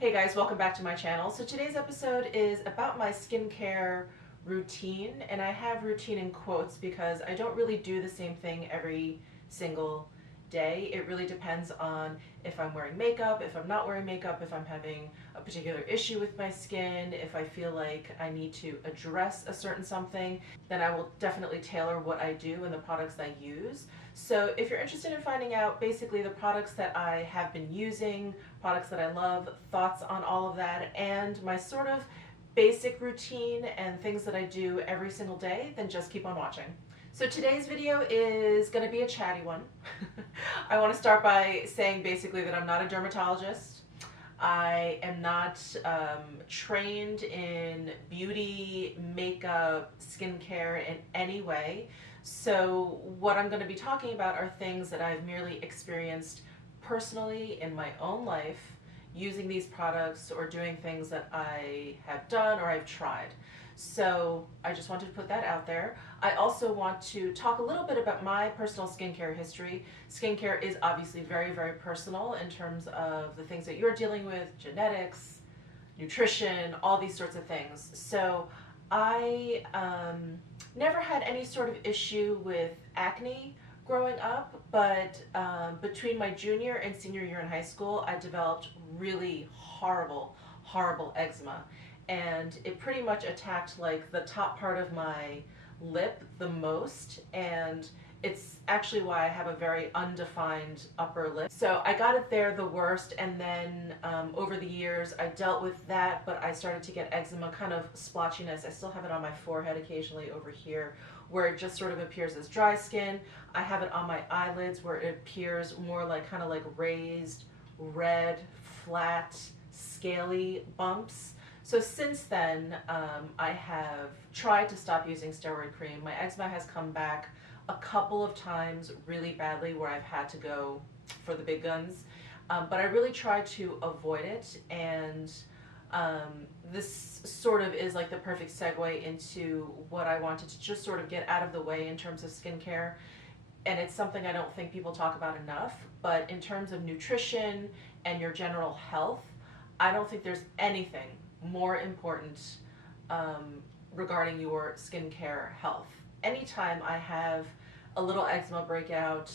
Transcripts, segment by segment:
Hey guys, welcome back to my channel. So today's episode is about my skincare routine, and I have routine in quotes because I don't really do the same thing every single day. It really depends on if I'm wearing makeup, if I'm not wearing makeup, if I'm having a particular issue with my skin, if I feel like I need to address a certain something, then I will definitely tailor what I do and the products I use. So if you're interested in finding out basically the products that I have been using, products that I love, thoughts on all of that, and my sort of basic routine and things that I do every single day, then just keep on watching. So today's video is going to be a chatty one. I want to start by saying basically that I'm not a dermatologist. I am not trained in beauty, makeup, skincare in any way. So what I'm going to be talking about are things that I've merely experienced personally in my own life using these products or doing things that I have done or I've tried. So I just wanted to put that out there. I also want to talk a little bit about my personal skincare history. Skincare is obviously very, very personal in terms of the things that you're dealing with, genetics, nutrition, all these sorts of things. So I never had any sort of issue with acne growing up, but between my junior and senior year in high school, I developed really horrible, horrible eczema. And it pretty much attacked like the top part of my lip the most, and it's actually why I have a very undefined upper lip. So I got it there the worst, and then over the years I dealt with that, but I started to get eczema, kind of splotchiness. I still have it on my forehead occasionally over here, where it just sort of appears as dry skin. I have it on my eyelids where it appears more like kind of like raised, red, flat, scaly bumps. So since then, I have tried to stop using steroid cream. My eczema has come back a couple of times really badly where I've had to go for the big guns. But I really try to avoid it, and this sort of is like the perfect segue into what I wanted to just sort of get out of the way in terms of skincare. And it's something I don't think people talk about enough, but in terms of nutrition and your general health, I don't think there's anything more important regarding your skincare health. Anytime I have a little eczema breakout,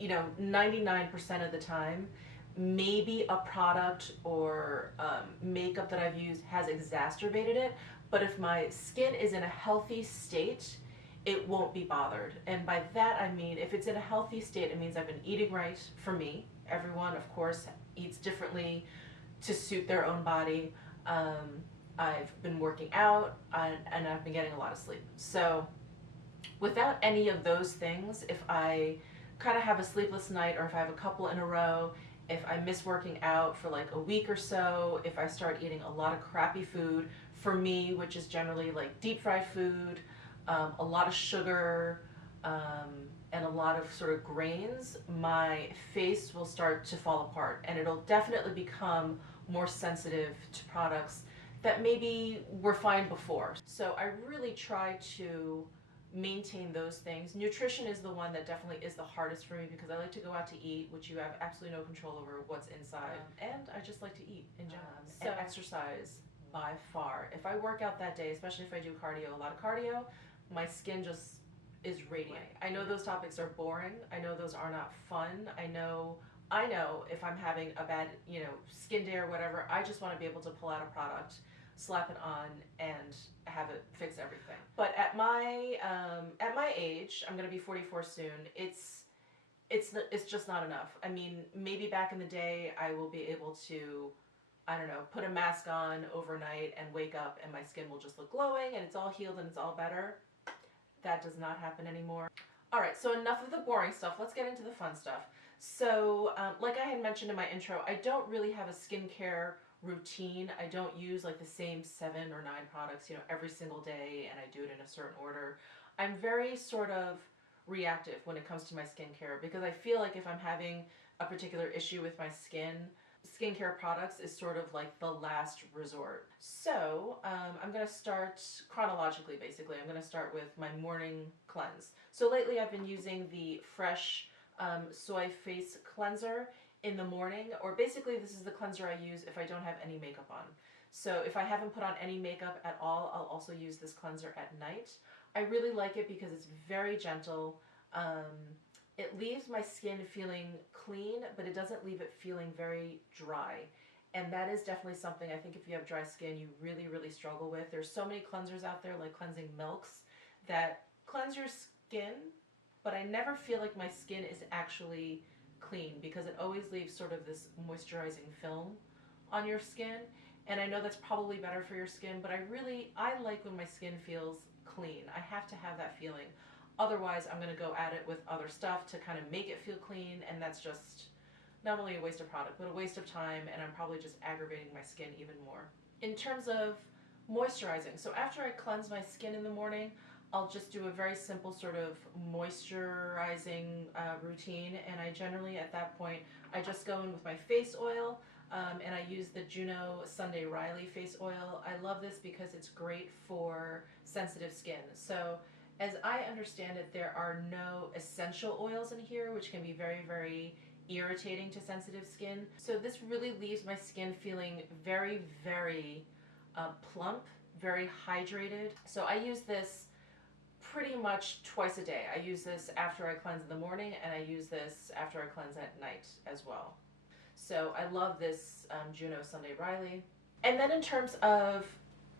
99% of the time, maybe a product or makeup that I've used has exacerbated it, but if my skin is in a healthy state, it won't be bothered. And by that I mean, if it's in a healthy state, it means I've been eating right. For me, everyone of course eats differently to suit their own body. I've been working out, and I've been getting a lot of sleep. So without any of those things, if I kind of have a sleepless night, or if I have a couple in a row, if I miss working out for like a week or so, if I start eating a lot of crappy food, for me, which is generally like deep fried food, a lot of sugar, and a lot of sort of grains, my face will start to fall apart, and it'll definitely become more sensitive to products that maybe were fine before. So I really try to maintain those things. Nutrition is the one that definitely is the hardest for me because I like to go out to eat, which you have absolutely no control over what's inside. And I just like to eat in general. And exercise by far. If I work out that day, especially if I do cardio, a lot of cardio, my skin just is radiant. I know those topics are boring. I know those are not fun. I know if I'm having a bad, skin day or whatever, I just want to be able to pull out a product, slap it on, and have it fix everything. But at my age, I'm going to be 44 soon. It's just not enough. I mean, maybe back in the day, I will be able to, I don't know, put a mask on overnight and wake up and my skin will just look glowing and it's all healed and it's all better. That does not happen anymore. All right, so enough of the boring stuff. Let's get into the fun stuff. So like I had mentioned in my intro, I don't really have a skincare routine. I don't use like the same 7 or 9 products, every single day, and I do it in a certain order. I'm very sort of reactive when it comes to my skincare because I feel like if I'm having a particular issue with my skin, skincare products is sort of like the last resort. So I'm going to start chronologically, basically. I'm going to start with my morning cleanse. So lately I've been using the Fresh Soy Face Cleanser in the morning, or basically this is the cleanser I use if I don't have any makeup on. So if I haven't put on any makeup at all, I'll also use this cleanser at night. I really like it because it's very gentle. It leaves my skin feeling clean, but it doesn't leave it feeling very dry. And that is definitely something I think if you have dry skin, you really, really struggle with. There's so many cleansers out there, like cleansing milks, that cleanse your skin, but I never feel like my skin is actually clean because it always leaves sort of this moisturizing film on your skin. And I know that's probably better for your skin, but I like when my skin feels clean. I have to have that feeling. Otherwise, I'm going to go at it with other stuff to kind of make it feel clean, and that's just not only a waste of product, but a waste of time, and I'm probably just aggravating my skin even more. In terms of moisturizing, so after I cleanse my skin in the morning, I'll just do a very simple sort of moisturizing routine, and I generally at that point, I just go in with my face oil, and I use the Juno Sunday Riley face oil. I love this because it's great for sensitive skin. So as I understand it, there are no essential oils in here, which can be very, very irritating to sensitive skin. So this really leaves my skin feeling very, very plump, very hydrated. So I use this pretty much twice a day. I use this after I cleanse in the morning, and I use this after I cleanse at night as well. So I love this Juno Sunday Riley. And then in terms of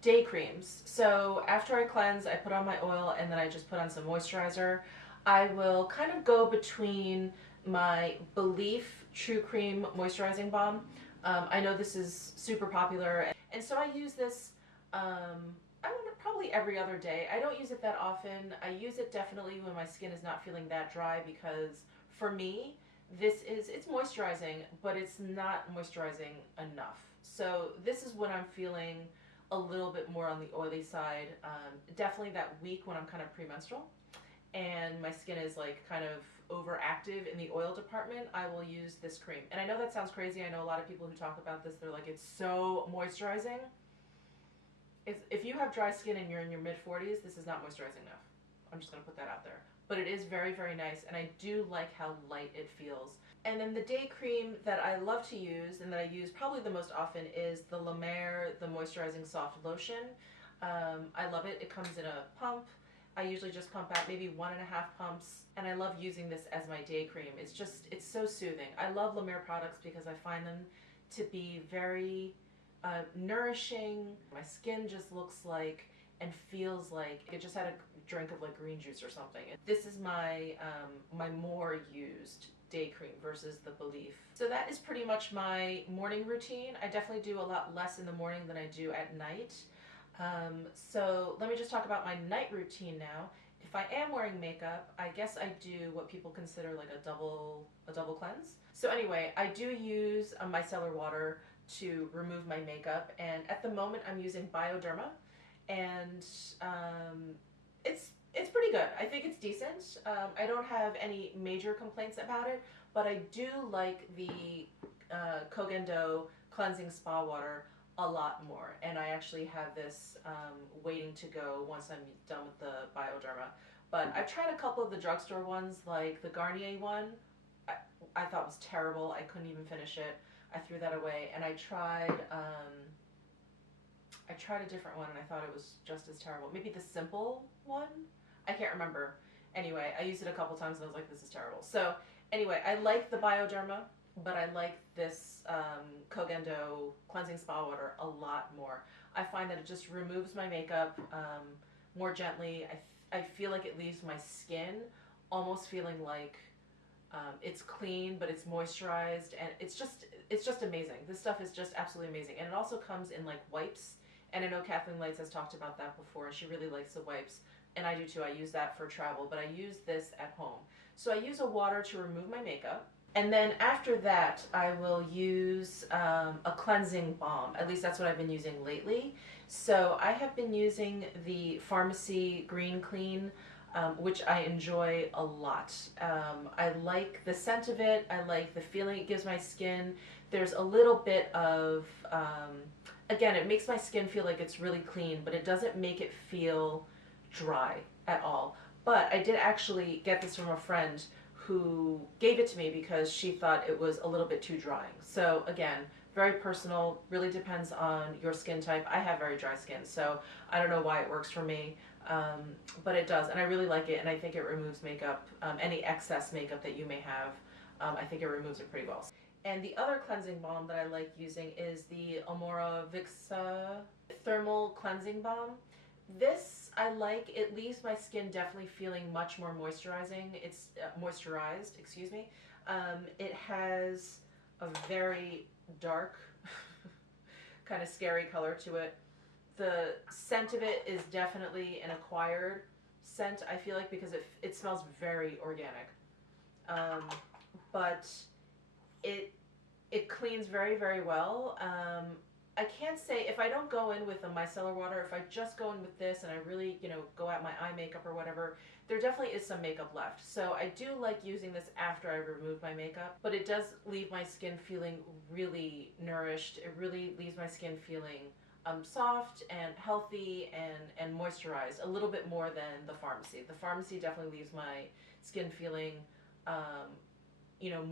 day creams, so after I cleanse, I put on my oil and then I just put on some moisturizer. I will kind of go between my Belief True Cream Moisturizing Balm. I know this is super popular, and so I use this I don't know, probably every other day. I don't use it that often. I use it definitely when my skin is not feeling that dry, because for me, it's moisturizing, but it's not moisturizing enough. So this is when I'm feeling a little bit more on the oily side. Definitely that week when I'm kind of premenstrual and my skin is like kind of overactive in the oil department, I will use this cream. And I know that sounds crazy. I know a lot of people who talk about this, they're like, it's so moisturizing. If you have dry skin and you're in your mid-40s, this is not moisturizing enough. I'm just going to put that out there. But it is very, very nice, and I do like how light it feels. And then the day cream that I love to use, and that I use probably the most often, is the La Mer, the Moisturizing Soft Lotion. I love it. It comes in a pump. I usually just pump out maybe 1.5 pumps, and I love using this as my day cream. It's so soothing. I love La Mer products because I find them to be very nourishing. My skin just looks like and feels like it just had a drink of like green juice or something. This is my my more used day cream versus the Belief. So that is pretty much my morning routine. I definitely do a lot less in the morning than I do at night. So let me just talk about my night routine now. If I am wearing makeup, I guess I do what people consider like a double cleanse. So anyway, I do use a micellar water to remove my makeup, and at the moment I'm using Bioderma, and it's pretty good. I think it's decent. I don't have any major complaints about it, but I do like the Koh Gen Do cleansing spa water a lot more, and I actually have this waiting to go once I'm done with the Bioderma. But I've tried a couple of the drugstore ones, like the Garnier one. I thought was terrible. I couldn't even finish it. I threw that away, and I tried a different one, and I thought it was just as terrible. Maybe the Simple one? I can't remember. Anyway, I used it a couple times and I was like, this is terrible. So anyway, I like the Bioderma, but I like this Koh Gen Do cleansing spa water a lot more. I find that it just removes my makeup more gently. I feel like it leaves my skin almost feeling like it's clean, but it's moisturized, and it's just amazing. This stuff is just absolutely amazing. And it also comes in like wipes, and I know Kathleen Lights has talked about that before, and she really likes the wipes, and I do too. I use that for travel, but I use this at home. So I use a water to remove my makeup, and then after that I will use a cleansing balm. At least that's what I've been using lately. So I have been using the Pharmacy Green Clean, which I enjoy a lot. I like the scent of it. I like the feeling it gives my skin. There's a little bit of, again, it makes my skin feel like it's really clean, but it doesn't make it feel dry at all. But I did actually get this from a friend who gave it to me because she thought it was a little bit too drying. So again, very personal, really depends on your skin type. I have very dry skin, so I don't know why it works for me, but it does, and I really like it, and I think it removes makeup, any excess makeup that you may have. I think it removes it pretty well. And the other cleansing balm that I like using is the Amora Vixa Thermal Cleansing Balm. This I like. It leaves my skin definitely feeling much more moisturizing. It's moisturized, excuse me. It has a very dark, kind of scary color to it. The scent of it is definitely an acquired scent, I feel like, because it smells very organic. But it cleans very, very well. I can't say, if I don't go in with a micellar water, if I just go in with this and I really, go at my eye makeup or whatever, there definitely is some makeup left. So I do like using this after I remove my makeup, but it does leave my skin feeling really nourished. It really leaves my skin feeling soft and healthy and moisturized, a little bit more than the Pharmacy. The Pharmacy definitely leaves my skin feeling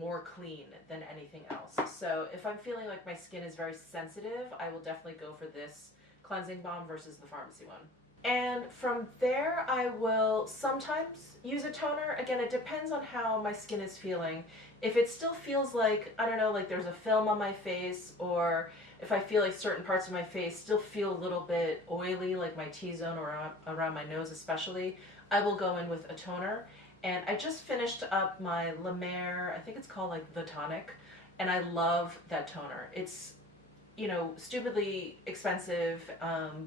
more clean than anything else. So if I'm feeling like my skin is very sensitive, I will definitely go for this cleansing balm versus the Pharmacy one. And from there, I will sometimes use a toner. Again, it depends on how my skin is feeling. If it still feels like, I don't know, like there's a film on my face, or if I feel like certain parts of my face still feel a little bit oily, like my T-zone or around my nose especially, I will go in with a toner. And I just finished up my La Mer, I think it's called like The Tonic, and I love that toner. It's, stupidly expensive,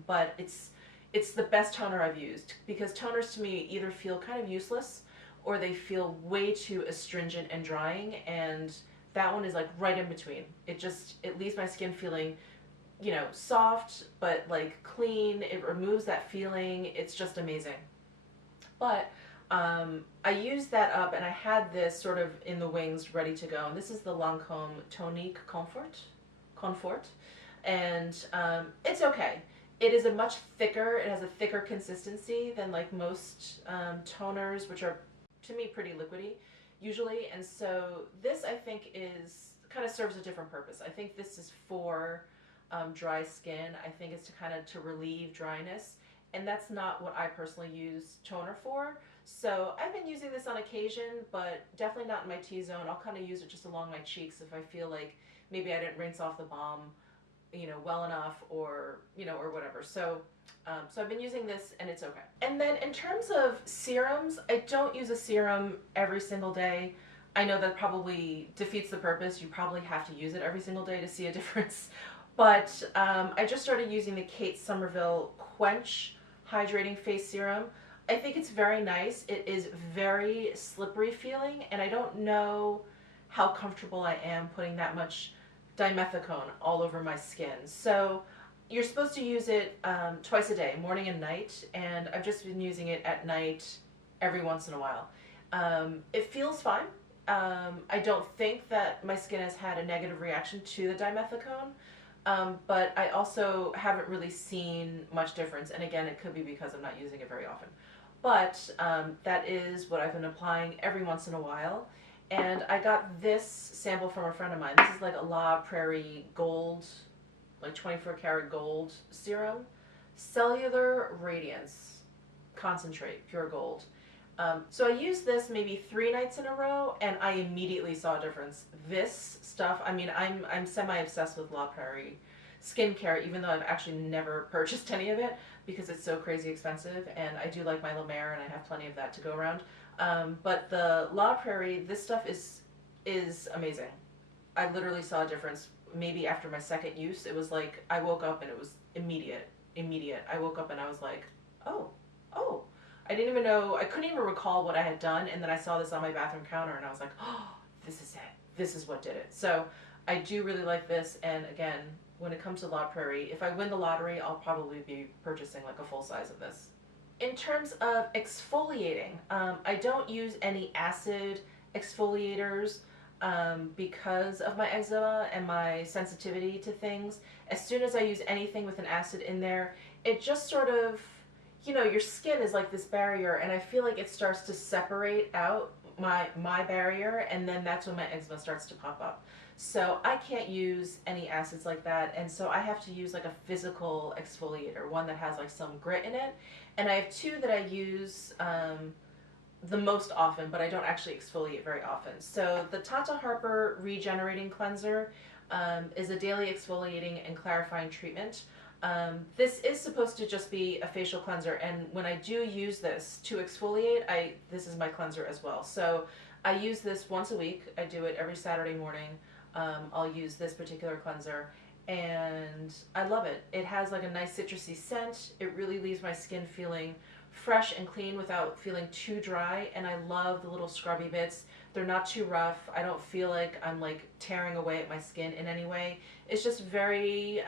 but it's the best toner I've used, because toners to me either feel kind of useless or they feel way too astringent and drying, and that one is like right in between. It leaves my skin feeling, soft, but like clean. It removes that feeling. It's just amazing. But I used that up, and I had this sort of in the wings ready to go. And this is the Lancome Tonique Confort. And it's okay. It is a much thicker, it has a thicker consistency than like most toners, which are, to me, pretty liquidy usually. And so this, I think, kind of serves a different purpose. I think this is for dry skin. I think it's to relieve dryness. And that's not what I personally use toner for. So I've been using this on occasion, but definitely not in my T-zone. I'll kind of use it just along my cheeks if I feel like maybe I didn't rinse off the balm, well enough, or whatever. So I've been using this, and it's okay. And then in terms of serums, I don't use a serum every single day. I know that probably defeats the purpose. You probably have to use it every single day to see a difference. But I just started using the Kate Somerville Quench Hydrating Face Serum. I think it's very nice. It is very slippery feeling, and I don't know how comfortable I am putting that much dimethicone all over my skin. So you're supposed to use it twice a day, morning and night, and I've just been using it at night every once in a while. It feels fine. I don't think that my skin has had a negative reaction to the dimethicone. But I also haven't really seen much difference, and again, it could be because I'm not using it very often. But that is what I've been applying every once in a while. And I got this sample from a friend of mine. This is like a La Prairie Gold, like 24 karat gold serum. Cellular Radiance Concentrate, pure gold. So I used this maybe 3 nights in a row, and I immediately saw a difference. This stuff, I mean, I'm semi-obsessed with La Prairie skincare, even though I've actually never purchased any of it because it's so crazy expensive, and I do like my La Mer, and I have plenty of that to go around. But the La Prairie, this stuff is amazing. I literally saw a difference maybe after my second use. It was like, I woke up and it was immediate. I woke up and I was like, oh. I didn't even know, I couldn't even recall what I had done, and then I saw this on my bathroom counter, and I was like, oh, this is it. This is what did it. So I do really like this, and again, when it comes to La Prairie, if I win the lottery, I'll probably be purchasing like a full size of this. In terms of exfoliating, I don't use any acid exfoliators because of my eczema and my sensitivity to things. As soon as I use anything with an acid in there, it just sort of, your skin is like this barrier, and I feel like it starts to separate out my barrier, and then that's when my eczema starts to pop up. So I can't use any acids like that, and so I have to use like a physical exfoliator, one that has like some grit in it. And I have two that I use the most often, but I don't actually exfoliate very often. So the Tata Harper Regenerating Cleanser is a daily exfoliating and clarifying treatment. This is supposed to just be a facial cleanser, and when I do use this to exfoliate, this is my cleanser as well. So I use this once a week. I do it every Saturday morning. I'll use this particular cleanser, and I love it. It has like a nice citrusy scent. It really leaves my skin feeling fresh and clean without feeling too dry, and I love the little scrubby bits. They're not too rough. I don't feel like I'm like tearing away at my skin in any way. It's just very,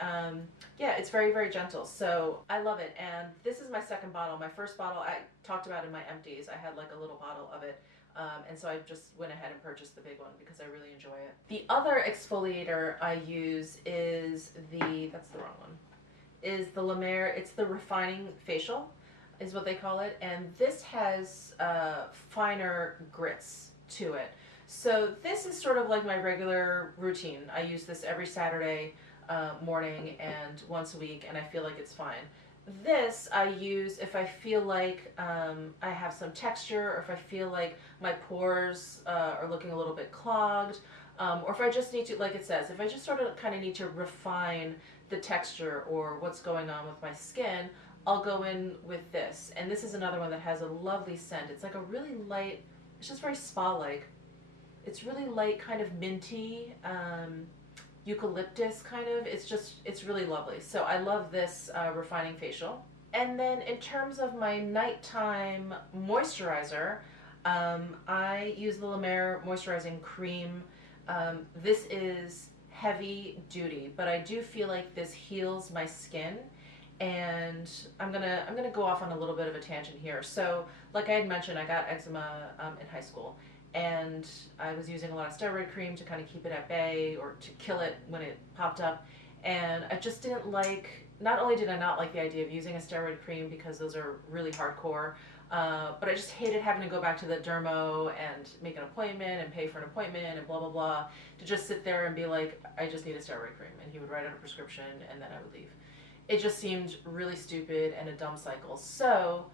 yeah, it's very, very gentle. So I love it. And this is my second bottle. My first bottle I talked about in my empties. I had like a little bottle of it. And so I just went ahead and purchased the big one because I really enjoy it. The other exfoliator I use is that's the wrong one, is the La Mer. It's the Refining Facial is what they call it. And this has finer grits to it. So this is sort of like my regular routine. I use this every Saturday morning and once a week, and I feel like it's fine. This I use if I feel like I have some texture, or if I feel like my pores are looking a little bit clogged, or if I just need to, like it says, if I just sort of kind of need to refine the texture or what's going on with my skin, I'll go in with this. And this is another one that has a lovely scent. It's like a really light, it's just very spa-like. It's really light, kind of minty, eucalyptus kind of. It's really lovely. So I love this Refining Facial. And then in terms of my nighttime moisturizer, I use the La Mer Moisturizing Cream. This is heavy duty, but I do feel like this heals my skin. And I'm gonna go off on a little bit of a tangent here. So, like I had mentioned, I got eczema in high school, and I was using a lot of steroid cream to kind of keep it at bay or to kill it when it popped up. And I just didn't like. Not only did I not like the idea of using a steroid cream because those are really hardcore, but I just hated having to go back to the dermo and make an appointment and pay for an appointment and blah blah blah, to just sit there and be like, I just need a steroid cream, and he would write out a prescription and then I would leave. It just seemed really stupid and a dumb cycle. So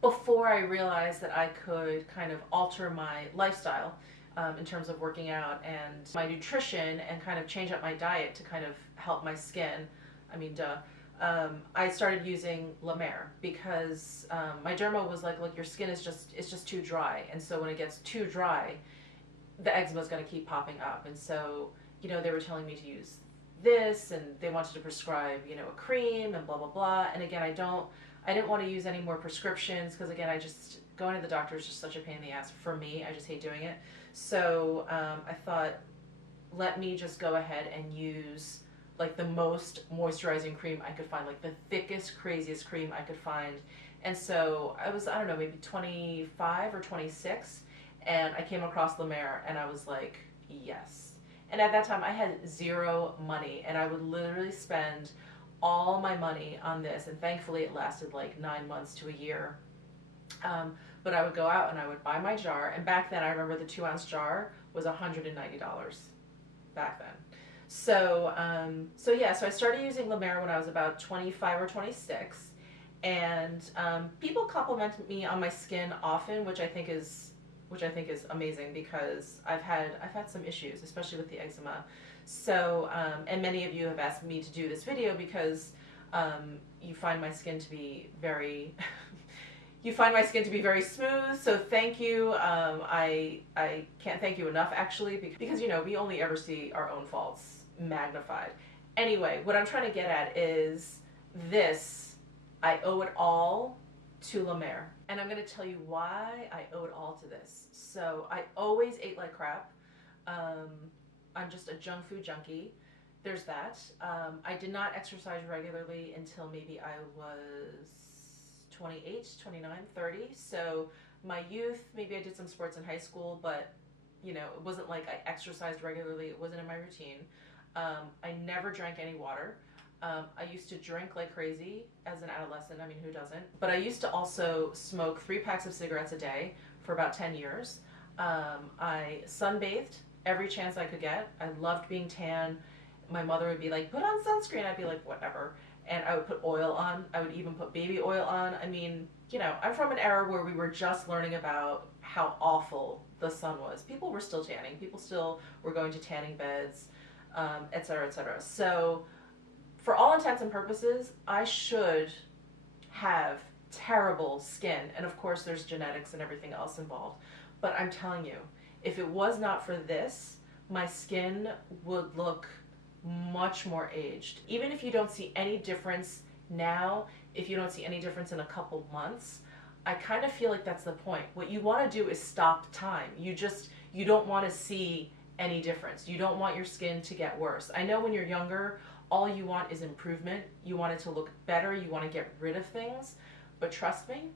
before I realized that I could kind of alter my lifestyle in terms of working out and my nutrition and kind of change up my diet to kind of help my skin, I mean, duh, I started using La Mer because my dermo was like, look, your skin is just too dry. And so when it gets too dry, the eczema is going to keep popping up. And so, you know, they were telling me to use this, and they wanted to prescribe, you know, a cream and blah blah blah. And again, I didn't want to use any more prescriptions because again, going to the doctor is just such a pain in the ass for me. I just hate doing it. So I thought, let me just go ahead and use like the most moisturizing cream I could find, like the thickest, craziest cream I could find. And so I was, I don't know, maybe 25 or 26, and I came across La Mer, and I was like, yes. And at that time, I had zero money, and I would literally spend all my money on this, and thankfully it lasted like 9 months to a year. But I would go out and I would buy my jar, and back then I remember the 2-ounce jar was $190 back then. So, so I started using La Mer when I was about 25 or 26, and people compliment me on my skin often, which I think is amazing because I've had some issues, especially with the eczema. So, and many of you have asked me to do this video because you find my skin to be very smooth. So thank you. I can't thank you enough, actually, because you know, we only ever see our own faults magnified. Anyway, what I'm trying to get at is this. I owe it all to La Mer. And I'm going to tell you why I owe it all to this. So I always ate like crap. I'm just a junk food junkie. There's that. I did not exercise regularly until maybe I was 28, 29, 30. So my youth, maybe I did some sports in high school, but you know, it wasn't like I exercised regularly. It wasn't in my routine. I never drank any water. I used to drink like crazy as an adolescent. I mean, who doesn't? But I used to also smoke 3 packs of cigarettes a day for about 10 years. I sunbathed every chance I could get. I loved being tan. My mother would be like, put on sunscreen. I'd be like, whatever. And I would put oil on. I would even put baby oil on. I mean, you know, I'm from an era where we were just learning about how awful the sun was. People were still tanning. People still were going to tanning beds, et cetera, et cetera. So, for all intents and purposes, I should have terrible skin. And of course, there's genetics and everything else involved. But I'm telling you, if it was not for this, my skin would look much more aged. Even if you don't see any difference now, if you don't see any difference in a couple months, I kind of feel like that's the point. What you want to do is stop time. You don't want to see any difference. You don't want your skin to get worse. I know when you're younger, all you want is improvement. You want it to look better. You want to get rid of things. But trust me,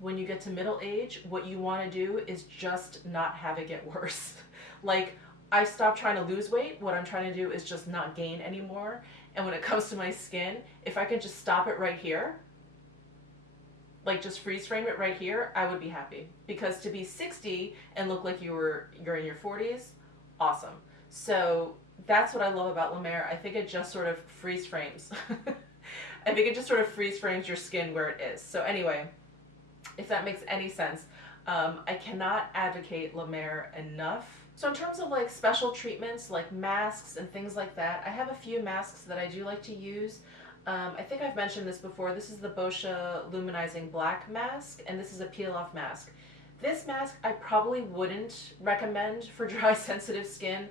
when you get to middle age, what you want to do is just not have it get worse. Like, I stopped trying to lose weight. What I'm trying to do is just not gain anymore. And when it comes to my skin, if I could just stop it right here, like just freeze frame it right here, I would be happy. Because to be 60 and look like you're in your 40s, awesome. So that's what I love about La Mer. I think it just sort of freeze frames. I think it just sort of freeze frames your skin where it is. So anyway, if that makes any sense, I cannot advocate La Mer enough. So in terms of like special treatments like masks and things like that, I have a few masks that I do like to use. I think I've mentioned this before. This is the Boscia Luminizing Black Mask, and this is a peel-off mask. This mask I probably wouldn't recommend for dry, sensitive skin,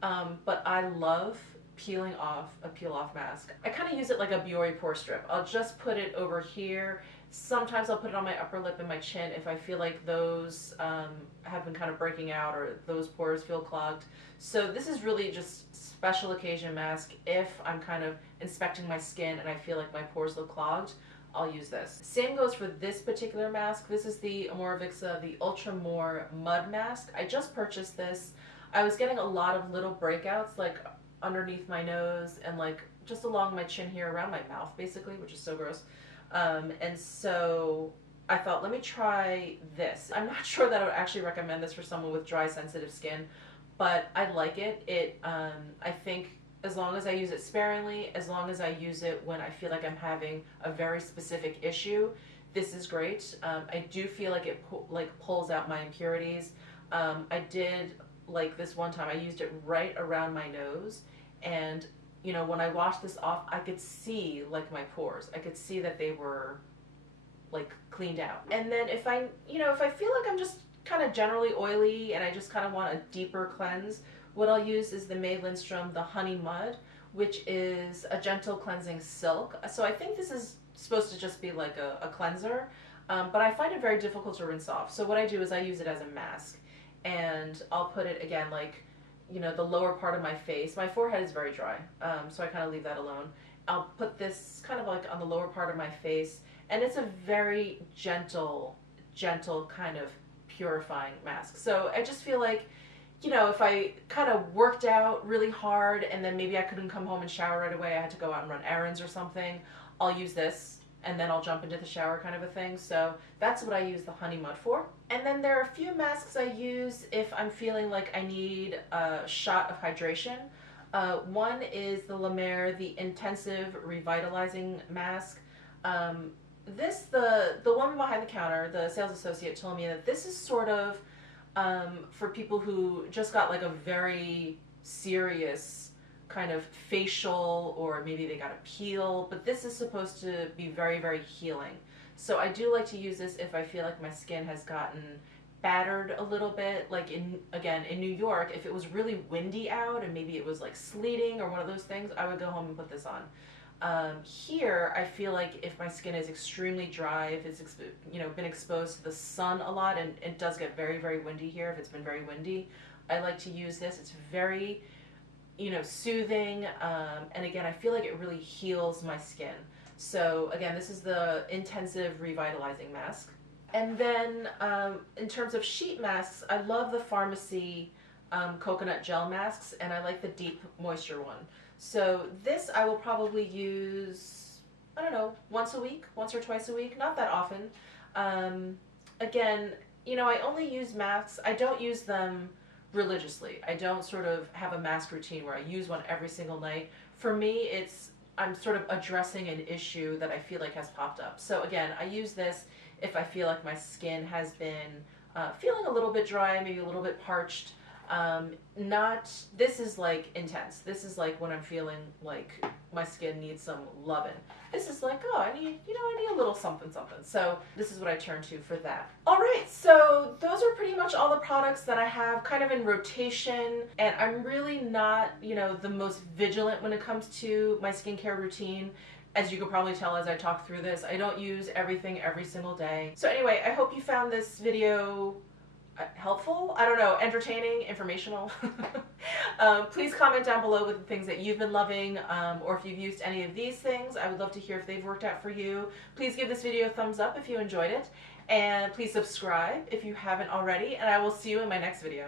but I love peeling off a peel-off mask. I kind of use it like a Biore pore strip. I'll just put it over here. Sometimes I'll put it on my upper lip and my chin if I feel like those have been kind of breaking out or those pores feel clogged. So this is really just special occasion mask. If I'm kind of inspecting my skin and I feel like my pores look clogged, I'll use this. Same goes for this particular mask. This is the Amorovixa, the Ultra More Mud Mask. I just purchased this. I was getting a lot of little breakouts like underneath my nose and like just along my chin here, around my mouth basically, which is so gross. And so I thought, let me try this. I'm not sure that I would actually recommend this for someone with dry, sensitive skin, but I like it. I think as long as I use it sparingly, as long as I use it when I feel like I'm having a very specific issue, this is great. I do feel like it pulls out my impurities. I did, like this one time, I used it right around my nose, and you know, when I washed this off, I could see like my pores. I could see that they were like cleaned out. And then if I feel like I'm just kind of generally oily and I just kind of want a deeper cleanse, what I'll use is the May Lindstrom, the Honey Mud, which is a gentle cleansing silk. So I think this is supposed to just be like a cleanser, but I find it very difficult to rinse off. So what I do is I use it as a mask, and I'll put it again like, you know, the lower part of my face. My forehead is very dry, so I kind of leave that alone. I'll put this kind of like on the lower part of my face, and it's a very gentle kind of purifying mask. So I just feel like, you know, if I kind of worked out really hard and then maybe I couldn't come home and shower right away, I had to go out and run errands or something, I'll use this and then I'll jump into the shower kind of a thing. So that's what I use the Honey Mud for. And then there are a few masks I use if I'm feeling like I need a shot of hydration. One is the La Mer, the Intensive Revitalizing Mask. The woman behind the counter, the sales associate, told me that this is sort of for people who just got like a very serious kind of facial, or maybe they got a peel, but this is supposed to be very, very healing. So I do like to use this if I feel like my skin has gotten battered a little bit. Like in New York, if it was really windy out and maybe it was like sleeting or one of those things, I would go home and put this on. Here, I feel like if my skin is extremely dry, if it's been exposed to the sun a lot, and it does get very, very windy here, if it's been very windy, I like to use this. It's very, soothing, and again, I feel like it really heals my skin. So again, this is the Intensive Revitalizing Mask. And then in terms of sheet masks, I love the Pharmacy coconut gel masks, and I like the deep moisture one. So this I will probably use, I don't know, once a week, once or twice a week, not that often. Again, you know, I only use masks. I don't use them religiously. I don't sort of have a mask routine where I use one every single night. For me, I'm sort of addressing an issue that I feel like has popped up. So again, I use this if I feel like my skin has been feeling a little bit dry, maybe a little bit parched. This is like intense. This is like when I'm feeling like my skin needs some loving. This is like, oh, I need a little something something. So this is what I turn to for that. All right, so those are pretty much all the products that I have kind of in rotation, and I'm really not, the most vigilant when it comes to my skincare routine. As you can probably tell as I talk through this, I don't use everything every single day. So anyway, I hope you found this video helpful, I don't know, entertaining, informational. Please comment down below with the things that you've been loving, or if you've used any of these things. I would love to hear if they've worked out for you. Please give this video a thumbs up if you enjoyed it, and please subscribe if you haven't already, and I will see you in my next video.